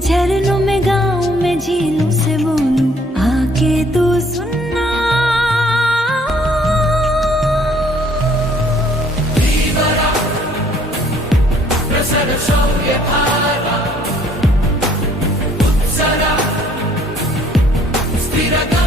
झरनों में गाँव में झीलों से बोलूं आके तू सुनना। Libera, प्रसर शौर्य धारा, उत्सरा, स्थिरता